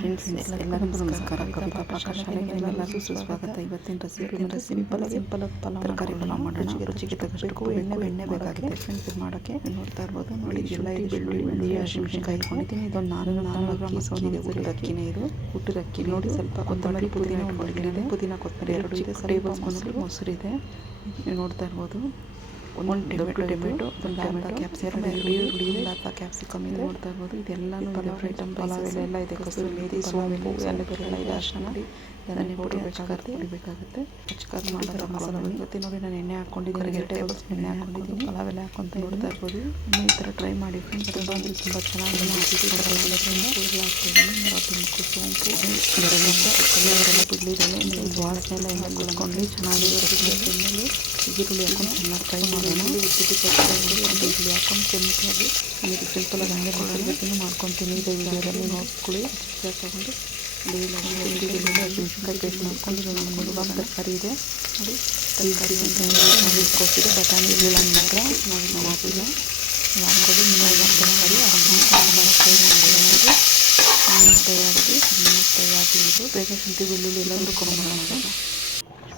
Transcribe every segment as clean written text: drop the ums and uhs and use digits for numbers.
Friends ಎಲ್ಲರಿಗೂ ನಮಸ್ಕಾರ. ಕವಿತಾ ಪಾಕ ಶಾಲೆಗೆ ನಿಮ್ಮೆಲ್ಲರಿಗೂ ಸುಸ್ವಾಗತ. ಇವತ್ತಿನ ರೆಸಿಪಿ ಸಿಂಪಲ್ ತರಕಾರಿ ಪಲಾವ್ ಮಾಡೋಣ. ರುಚಿಗೆ ತಕ್ಕಷ್ಟು ಎಣ್ಣೆ ಬೇಕಾಗುತ್ತೆ ಫ್ರೆಂಡ್ಸ್. ಇದು ಮಾಡೋಕ್ಕೆ ನೋಡ್ತಾ ಇರ್ಬೋದು. ನೋಡಿ ಎಲ್ಲ ಇದು ಬೆಳ್ಳುಳ್ಳಿ ಹಸಿಮೆಣಸಿನಕಾಯಿ ಇಟ್ಕೊಂಡಿದ್ದೀನಿ. ಇದೊಂದು 400 ಗ್ರಾಮ್ ಅಕ್ಕಿನೇ ಇದು ಹುಟ್ಟದ ಅಕ್ಕಿ. ನೋಡಿ ಸ್ವಲ್ಪ ಕೊತ್ತಂಬರಿ ಪುದೀನ ಇಟ್ಕೊಂಡಿದ್ದೀನಿ. ಪುದೀನ ಕೊತ್ತಂಬರಿ 2 ಇದೆ. ಟೇಬಲ್ ಸ್ಪೂನ್ ಮೊಸರಿದೆ. ನೀವು ನೋಡ್ತಾ ಇರ್ಬೋದು. ಒಂದು ಟೊಮೆಟೊ, ಒಂದು ಅರ್ಧ ಕ್ಯಾಪ್ಸಿಕಮ್, ಅರ್ಧ ಕ್ಯಾಪ್ಸಿಕಮ್ ಇದೆ. ನೋಡ್ತಾ ಇರ್ಬೋದು. ಇದೆಲ್ಲನೂ ಪಲಾವ್ ಐಟಮ್, ಪಲಾವ್ ಎಲ್ಲ ಇದೆ. ಕಸೂರಿ ಮೇಥಿ, ಸೋಂಪು ಎಲ್ಲ ಇದೆ. ಅರ್ಶಿನ ಧನಿಯಾ ಪುಡಿ ಹೊಡಿಬೇಕಾಗುತ್ತೆ. ಅಚ್ಕಾರ್ ಮಾಡೋದು ಮಸಾಲ ಇವತ್ತು ನೋಡಿ ನಾನು ಎಣ್ಣೆ ಹಾಕ್ಕೊಂಡಿದ್ದೀನಿ. 2 ಟೇಬಲ್ ಸ್ಪೂನ್ ಎಣ್ಣೆ ಹಾಕ್ಕೊಂಡಿದ್ದೀನಿ. ಪಲಾವ್ ಎಲ್ಲ ಹಾಕ್ಕೊಂತ ನೋಡ್ತಾ ಇರ್ಬೋದು. ಇನ್ನೂ ಈ ಥರ ಟ್ರೈ ಮಾಡಿ ಫ್ರೆಂಡ್ಸ್. ತುಂಬ ಅಂದರೆ ತುಂಬ ಚೆನ್ನಾಗಿ ಹಾಕ್ತಿದ್ದೀನಿ. ಸೋಂಪು ಕಲ್ಲವರೆಲ್ಲ ಬಿಡಲಿದ್ದೇನೆ. ವಾಸನೆ ಎಲ್ಲ ಕುಳ್ಕೊಂಡು ಚೆನ್ನಾಗಿ ಈರುಳ್ಳಿ ಹಾಕೊಂಡು ಚೆನ್ನಾಗಿ ಫ್ರೈ ಮಾಡೋಣ. ಈರುಳ್ಳಿ ಹಾಕೊಂಡು ಕೆಂಪಾಗಿ ಆಮೇಲೆ ಸಿಂಪಲಾಗಿ ಹಂಗೆ ಮಾಡ್ಕೊಳ್ಬೇಕನ್ನು ಮಾಡ್ಕೊತೀನಿ. ಇದೇ ವಿಡಿಯೋದಲ್ಲಿ ನೋಡ್ಕೊಳ್ಳಿ. ತಗೊಂಡು ಹಸಿಮೆಣಸಿನಕಾಯಿ ಪೇಸ್ಟ್ ಮಾಡ್ಕೊಂಡು ಒಂದು ತರಕಾರಿ ಇದೆ ನೋಡಿ. ತರಕಾರಿ ಇಟ್ಕೊಟ್ಟಿದೆ. ಬಟಾಣಿ ಇರಲಿಲ್ಲ ಮಾತ್ರ ನಾನು ಹಾಕಿಲ್ಲ. ಹಾಕ್ಕೊಂಡು ತರಕಾರಿ ಫ್ರೈ ಮಾಡ್ಕೊಳ್ಳೋದು. ಫ್ರೈ ಆಗಲಿದ್ದು ಬೇಗ ಶುಂಠಿ ಬೆಳ್ಳುಳ್ಳಿ ಎಲ್ಲ ಹುರ್ಕೊಂಡ್ಬರೋಣ.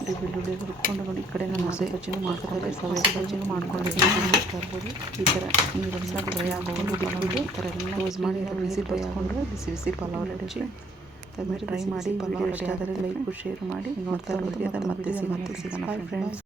ಬೆಳ್ಳುಳ್ಳಿ ಹುರ್ಕೊಂಡು ನೋಡಿ. ಈ ಕಡೆ ನಾನು ಹಸಿ ಬಜ್ಜಿನೂ ಮಾಡ್ತಾರೆ. ಸೌದೆ ಬಜ್ಜಿನೂ ಮಾಡ್ಕೊಂಡಿದ್ದೀನಿ. ತರ್ಬೋದು. ಈ ಥರ ನೀರೆಲ್ಲ ಡ್ರೈ ಆಗೋದು ಬಿಟ್ಬಿಟ್ಟು ಈ ಥರ ಎಲ್ಲ ಯೂಸ್ ಮಾಡಿ ಬಿಸಿ ಬಸ್ಕೊಂಡು ಬಿಸಿ ಪಲಾವ್ ರೆಡಿ ತೆಗೆದು ಟ್ರೈ ಮಾಡಿ. ಪಲಾವ್ ರೆಡಿ ಆದರೆ ಲೈಕ್ ಶೇರ್ ಮಾಡಿ. ನೋಡ್ತಾ ಇರೋದು ಮತ್ತೆ ಸಿಗೋಣ ಫ್ರೆಂಡ್ಸ್.